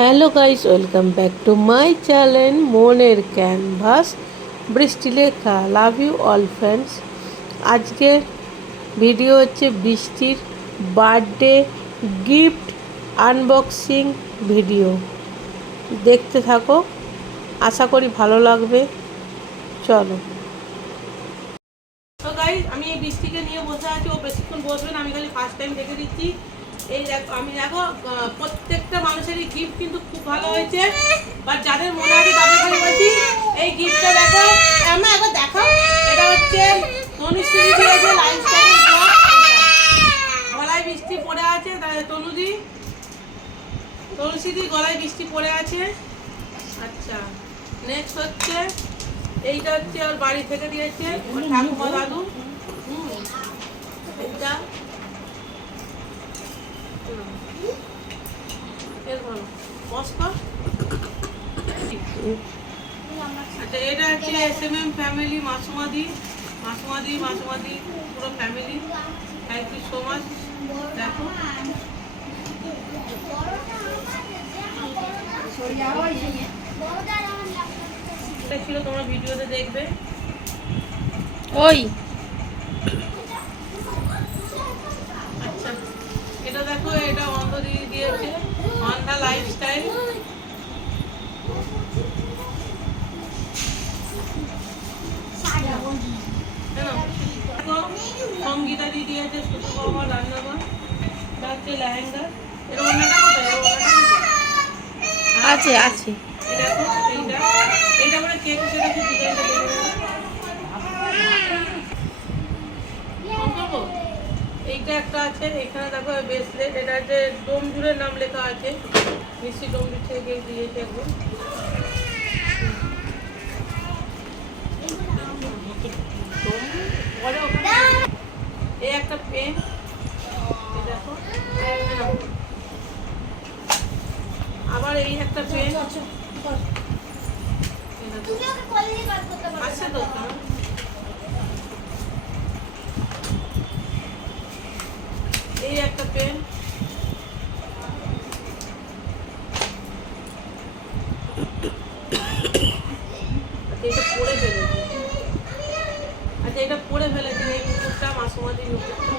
Hello guys, welcome back to my channel মনের canvas Brishti লেখা। Love you all friends. আজকের video হচ্ছে বৃষ্টির বার্থডে গিফট আনবক্সিং ভিডিও। দেখতে থাকো, আশা করি ভালো লাগবে। চলো। তো গাইস, আমি এই বৃষ্টিকে নিয়ে বসে আছি। ও বেশিক্ষণ বসবে না, আমি খালি ফার্স্ট টাইম দেখে দিচ্ছি। এই দেখো, আমি দেখো প্রত্যেকটা মানুষেরই গিফট কিন্তু খুব ভালো হয়েছে, বাট যাদের মনে আছে তাদের খালি বলছি এই গিফটটা দেখো। আমার একবার দেখো, এটা হচ্ছে তনুশ্রী দিয়েছে লাইফস্টাইলের ব্লগ। গলায় বৃষ্টি পড়ে আছে, তনুশ্রী গলায় বৃষ্টি পড়ে আছে। আচ্ছা, নেক্সট হচ্ছে এইটা হচ্ছে ওর বাড়ি থেকে দিয়েছে ওর ঠাকুমা দাদু। এটা আচ্ছা, এটা হচ্ছে SMM ফ্যামিলি মাসুমাদি পুরো family. Thank you so much. দেখো, এটা ছিল, তোমরা ভিডিওতে দেখবে। ওই আচ্ছা, এটা দেখো, এটা অন্ধদিদি দিয়েছে, অন্ধা লাইফস্টাইল। সঙ্গীতা দিদি দিয়েছে ছোট বাবা রান্নাঘর। এটা হচ্ছে লেহেঙ্গা। এর অন্যটা কোথায়? আছে আছে। দেখো, এইটা আমরা কেক সেটা কি ডিজাইনটা দেবো। এইটা একটা আছে, এখানে দেখো ব্রেসলেট। এটা হচ্ছে ডোমজুরের নাম লেখা আছে, মিষ্টি ডোমজুর থেকে দিয়েছে একদম। এই একটা পেন, দেখো। আবার এই একটা পেন আছে তো। এই একটা পেন, এটা পড়ে ফেলেছে। আচ্ছা, এটা পড়ে ফেলেছে এই কুকুরটা, মাসুমাদির কুকুরটা।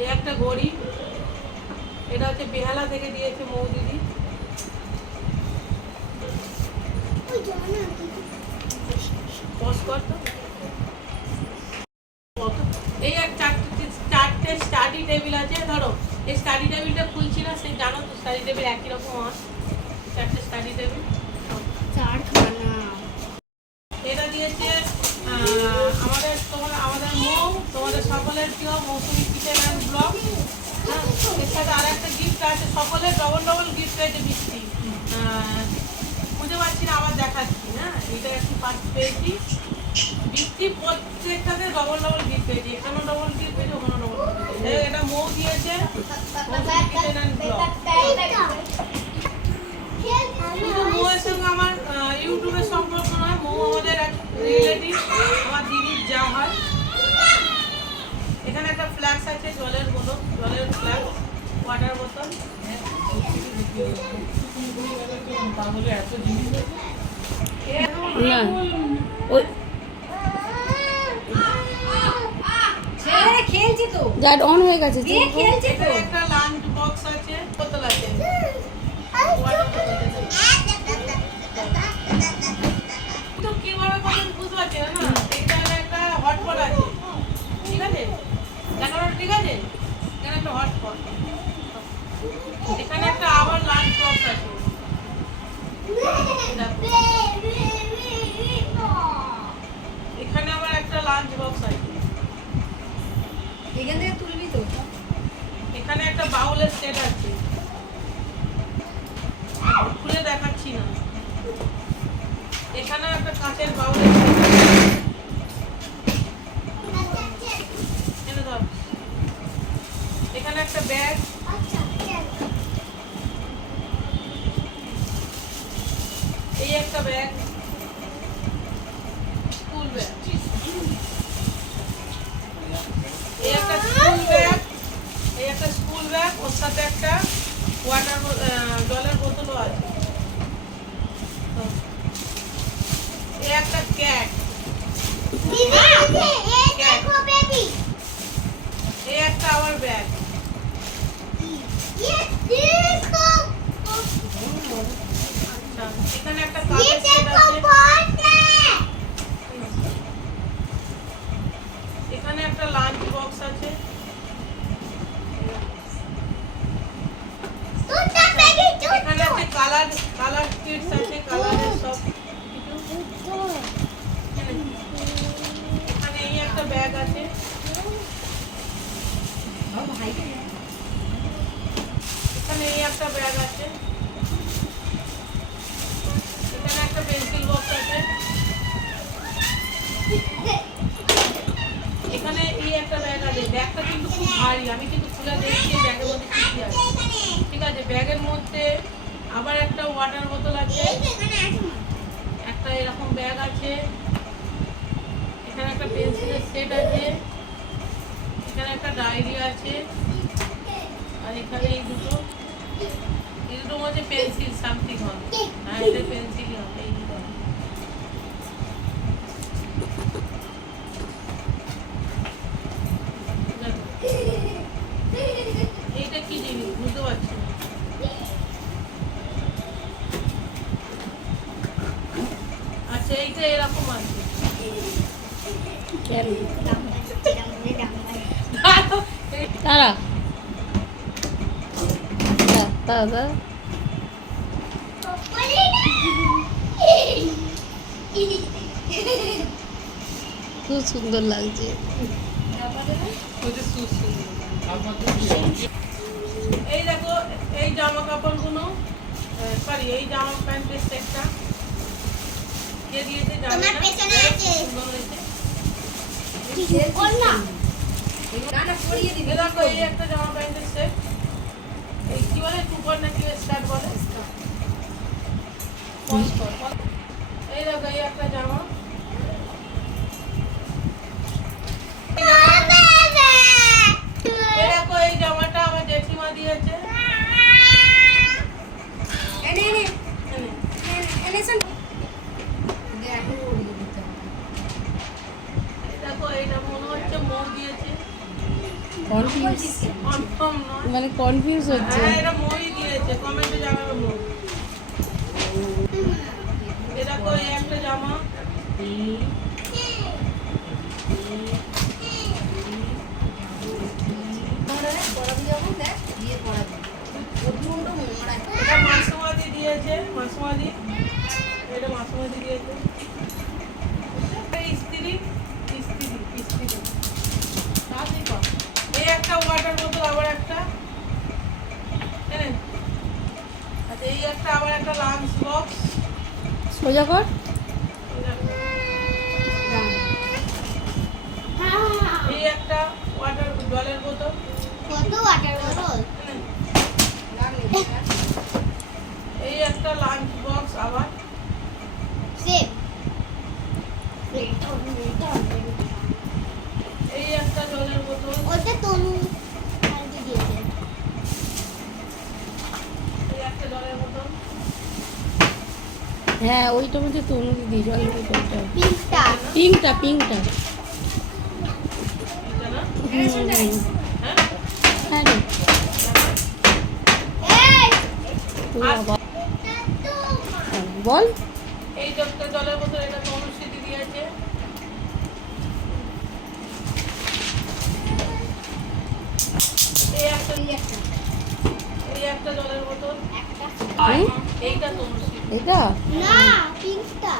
এই একটা ঘড়ি, এটা হচ্ছে বেহালা থেকে দিয়েছে মৌদিদি। এই এক চারটে স্টাডি টেবিল আছে। ধরো, এই স্টাডি টেবিলটা খুলছি না, সেই জানো তো স্টাডি টেবিল একই রকম হয়। চারটে স্টাডি টেবিল, এটা দিয়েছে আমাদের তোমাদের সকলের প্রিয় মৌসুমী কিচেন অ্যান্ড ব্লগ। হ্যাঁ, এর সাথে আর একটা গিফট আছে, সকলের ডবল গিফট হয়েছে বৃষ্টি। বুঝতে পারছি না, আবার দেখাচ্ছি। হ্যাঁ, এটা একটু পার্ট পেয়েছি বৃষ্টি, প্রত্যেকটাতে ডবল গিফট পেয়েছি। এখানেও ডবল গিফট পেয়েছি, ওখানেও ডবল গিফট পেয়েছি। এটা মৌ দিয়েছে, মৌসুমী কিচেন অ্যান্ড ব্লগ। মৌয়ের সঙ্গে আমার ইউটিউবের সম্পর্ক নয়, মৌ আমাদের এক রিলেটিভ, আমার দিদির যা হয়। এখানে একটা ফ্ল্যাক্স আছে, জলের ফ্ল্যাক্স, ওয়াটার বোতল। খেলছি তো, যার অন হয়ে গেছে। খেলছি তো। একটা লাঞ্চ বক্স আছে, বোতল আছে। তো কিভাবে করবেন বুঝতে পারছি না। এখানে একটা হটপট আছে, ঠিক আছে? দেখানো ঠিক আছে? এখানে একটা হটপট, এখানে একটা আবার লাঞ্চ বক্স আছে। এখানে আবার একটা লাঞ্চ বক্স আছে। এখান থেকে তুলবি তো। এখানে একটা বাউলের সেট আছে, খুলে দেখাচ্ছি না। এখানে একটা কাঁচের বাউলের সেট আছে। এখানে একটা ব্যাগ, এই একটা ব্যাগ, স্কুল ব্যাগ। এই একটা স্কুল ব্যাগ, এই একটা স্কুল ব্যাগ, ওর সাথে একটা ওয়াটার জলের বোতলও আছে। এই একটা ক্যাট, এই একটা আবার ব্যাগ। আচ্ছা, এখানে একটা কাপের সেট আছে, এখানে একটা লাঞ্চ বক্স আছে, এখানে একটা কালার কিটস আছে, কালারের সব কিছু। এখানে এই একটা ব্যাগ আছে, এখানে এই একটা ব্যাগ আছে, এখানে একটা পেন্সিল বক্স আছে, এখানে এই একটা ব্যাগ আছে। ব্যাগটা কিন্তু খুব ভারী, আমি কিন্তু খুলে দেখছি ব্যাগের মধ্যে কি কি আছে। ঠিক আছে, ব্যাগের মধ্যে আবার একটা ওয়াটার বোতল আছে, একটা এরকম ব্যাগ আছে, এখানে একটা পেন্সিলের সেট আছে, এখানে একটা ডায়েরি আছে, আর এখানে এই দুটো মধ্যে পেন্সিল সামথিং হবে। হ্যাঁ, এটা পেন্সিল হবে। এই দুটো এইটা কি জিনিস বুঝতে পারছি না। আচ্ছা, এইটা এরকম আছে, তারা দাদা খুব সুন্দর লাগছে। এই দেখো, এই জামা কাপড়গুলো, সরি, এই জামা প্যান্টের সেটটা কে দিয়েছে জানি না, সুন্দর হয়েছে। দেখো, এই একটা জামা প্যান্টের সেট, এই কি বলে, টুপর নাকি স্টার্ট বলে। এই দেখো, এই একটা জামা, এই দেখো, এই জামাটা আমার জেঠিমা দিয়েছে। দেখো, এইটা মনে হচ্ছে মৌ দিয়েছে, কনফার্ম নয়। মানে কনফিউজ হচ্ছে। হ্যাঁ, এটা মই দিয়েছে, কমেন্টে জানাবে মৌ। এই দেখো, এই একটা জামা, এটা মাসুমাদি দিয়েছে, মাসুমাদি, এটা মাসুমাদি দিয়েছে। ইস্ত্রি, তাড়াতাড়ি কর। এই একটা ওয়াটার বোতল, আবার একটা, আচ্ছা, এই একটা আবার একটা লাঞ্চ বক্স, সোজা কর। এই একটা জলের বোতল, এই একটা লাঞ্চ বক্স, আবার এই একটা জলের বোতল, এই একটা জলের বোতল, হ্যাঁ, ওইটা মধ্যে তনু দিদি জলের বোতলটা, পিঙ্কটা পিঙ্কটা এটা না? হ্যাঁ, হ্যাঁ রে। ও বাবা, বল। এই একটা জলের বোতল, এটা তনুশ্রী দিদি আছে। এই একটা জলের বোতল, এইটা তনুশ্রী। এটা না, পিঙ্কটা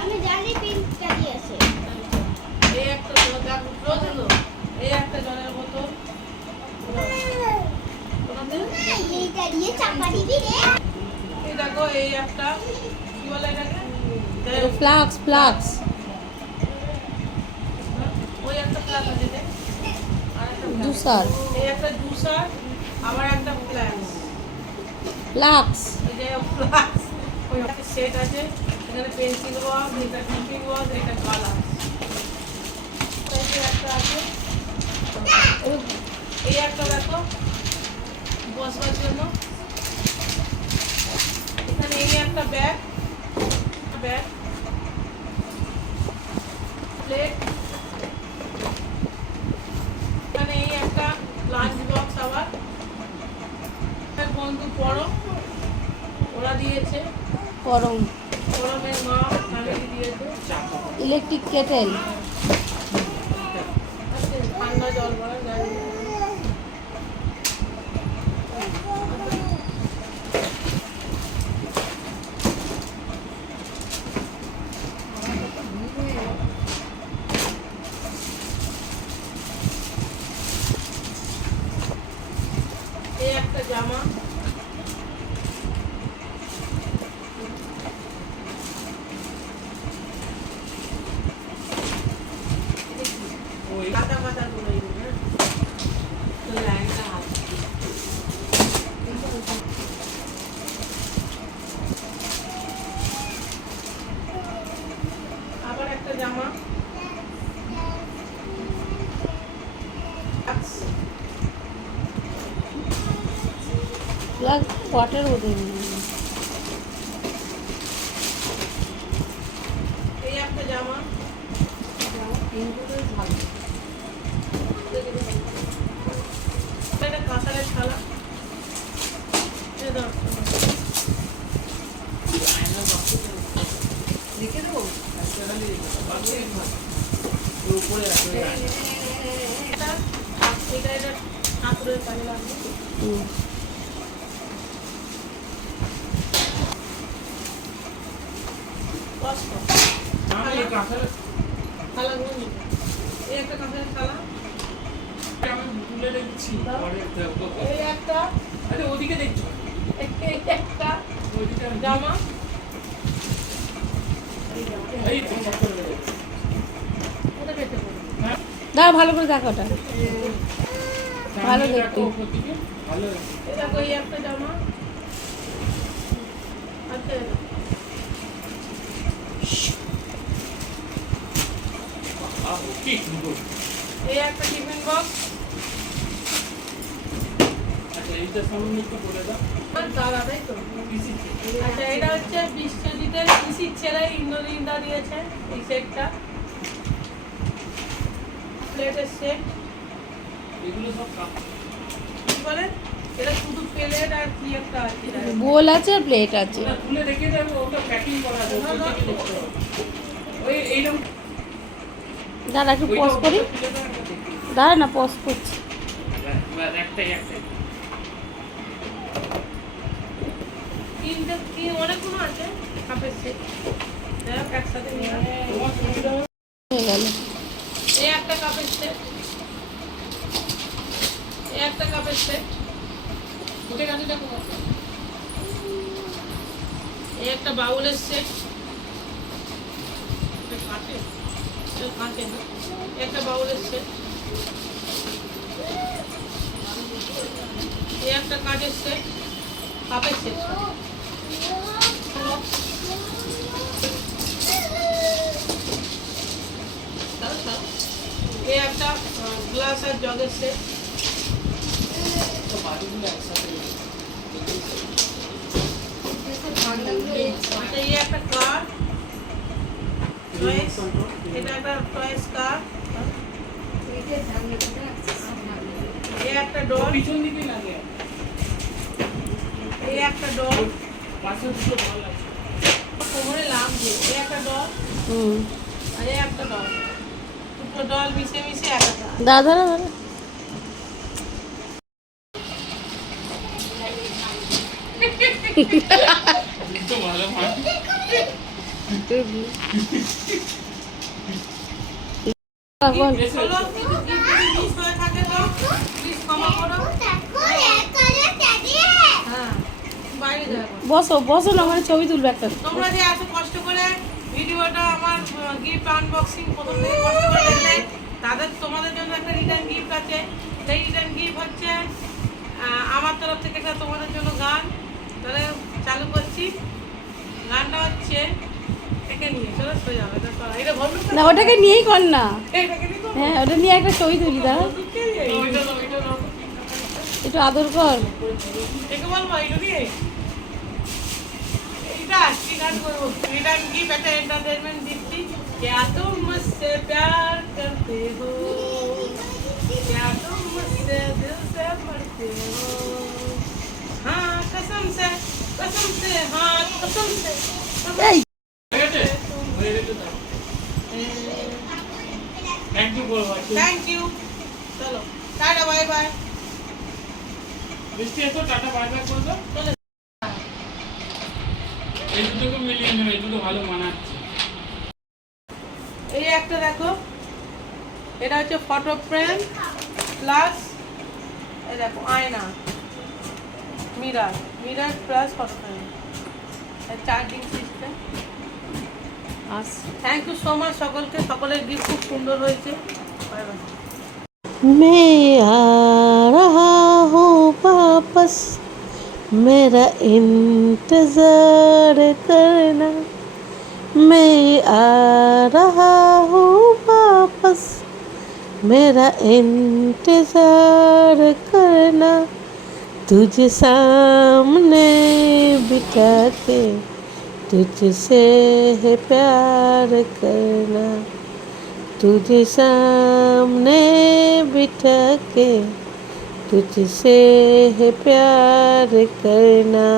আমি জানি পিঙ্কটা দিয়েছে। এই একটা এই একটা জলের বোতল, এইটা দিয়ে চাপা দিবি রে। এই দেখো, এই একটা কি বলে এটাকে, ফ্লাক্স ওই একটা ফ্ল্যাক্স আছে রে, আর একটা flask। জুসার এই একটা জুসার, আবার একটা ফ্ল্যাক্স, ফ্লাক্স এই যে ফ্ল্যাক্স, ওই একটা সেট আছে, এখানে পেন্সিল বক্স, এটা টিফিন বক্স, এটা কালার, এই যে একটা আছে। এই একটা দেখো বসবার জন্য। এখানে এই একটা ব্যাগ, প্লেট, এখানে এই একটা লাঞ্চ বক্স। আবার এক বন্ধু পরম ওরা দিয়েছে, গরম পরমের মা ফ্যামিলি দিয়েছে। ইলেকট্রিক কেটেল, ঠান্ডা জল ভরা যায়। এই একটা জামা, কাটা কাটা করে আবার একটা জামা, প্লাগ ওয়াটার বোতল। এই একটা জামা, এটা কাঁসারের থালা। এই দাও। এটা ঠাকুরের কাজে লাগবে। কষ্ট থালাগুলো নিবে। এই একটা কাঁসারের থালা, এই একটা, ওদিকে দেখছো এই একটা জামা, এই ওটা পেতে পারবে। দাও ভালো করে দেখো ওটা। ভালো দেখতে। ভালো এই দেখো এই একটা জামা। আচ্ছা কি সুন্দর। এই একটা টিফিন বক্স। আচ্ছা এইটা সামনে একটু বলে দাও। আর দাদা তাই তো। আচ্ছা এটা হচ্ছে বিশ্বজিতের পিসির ছেলে ইন্দ্রনীলদা দিয়েছে এই সেটটা, প্লেটের সেট। এগুলো সব কাপ। কি বলে এটা শুধু প্লেট আর কি একটা আছে এটা। বোল আছে, প্লেট আছে। ওটা খুলে রেখে দেবে, ওটা প্যাকিং করা আছে ওটা থেকে দেখতে হবে। ওই এইরকম দাঁড়া একটু পজ করি, দাঁড়া না পজ করছি। একটাই তিনটে অনেকগুলো আছে কাপের সেট, যাই হোক একসাথে নিয়ে আসো। তোমার সুবিধা হবে। হয়ে গেল। এই একটা কাপের সেট, এই একটা কাপের সেট, কোথায় গেছে দেখো। এই একটা বাউলের সেট, কাটে কাটে না, একটা বাউলের সেট, এই একটা কাঠের সেট, কাপের সেট। এই একটা গ্লাস আর জগের সেট। তো বাড়িগুলো একসাথে আচ্ছা এই একটা কার টয়েস, এটা একটা টয়েস কার। এই একটা ডল, পিছন দিকে লাগে। এই একটা ডল, পাশে দুটো ভালো আছে। কোমরে লাভ দিয়ে এই একটা ডল হুম, আর এই একটা ডল, দুটো ডল মিশে মিশে একটা। দাঁড়া দাঁড়া দাঁড়া। দুটো ভালো মাছ। এখন চলো কিছু মিস হয়ে থাকে তো প্লিজ ক্ষমা করো। দেখো এক করে চালিয়ে হ্যাঁ বাইরে যাবো। বসো বসো না, মানে ছবি তুলবে একটা। তোমরা যে এত কষ্ট করে ভিডিওটা আমার গিফট আনবক্সিং প্রথম থেকে কষ্ট করে দেখলে, তাদের তোমাদের জন্য একটা রিটার্ন গিফট আছে। সেই রিটার্ন গিফট হচ্ছে আমার তরফ থেকে একটা তোমাদের জন্য গান। তাহলে চালু করছি। গানটা হচ্ছে একে নিয়ে চলো সোজা হবে, এটা ভল্লুক না ওটাকে নিয়েই কর না। এটাকে নিয়ে করবো? হ্যাঁ ওটা নিয়ে একটা ছবি তুলি, দাঁড়া। ভল্লুককে নিয়ে? একটু আদর কর। একে বলবো এইটা দিয়ে এইটা কি গান করবো রিটার্ন गिफ्ट একটা এন্টারটেইনমেন্ট দিচ্ছি क्या तुम मुझसे प्यार करते हो क्या तुम मुझसे दिल से मरते हो हाँ कसम से हाँ कसम से এই হয়ে গেছে? হয়ে গেছে তো। Thank you বলবো, একটু। थैंक यू चलो टाटा बाय बाय বৃষ্টি এসো, টাটা বাই বাই করে দাও। চলে এই দুটোকে মিলিয়ে নেবে, এই দুটো ভালো মানাচ্ছে। এই একটা দেখো এটা হচ্ছে ফটো ফ্রেম প্লাস এই দেখো আয়না mirror plus photo frame charging system আস থ্যাংক ইউ সো মাচ সকলকে সকলের গিফট খুব সুন্দর হয়েছে বাই বাই मैं आ रहा हूँ वापस मेरा इंतजार करना मैं आ रहा हूँ वापस मेरा इंतजार करना तुझे सामने बिठा के तुझसे है प्यार करना तुझे सामने बिठा के तुझसे है प्यार करना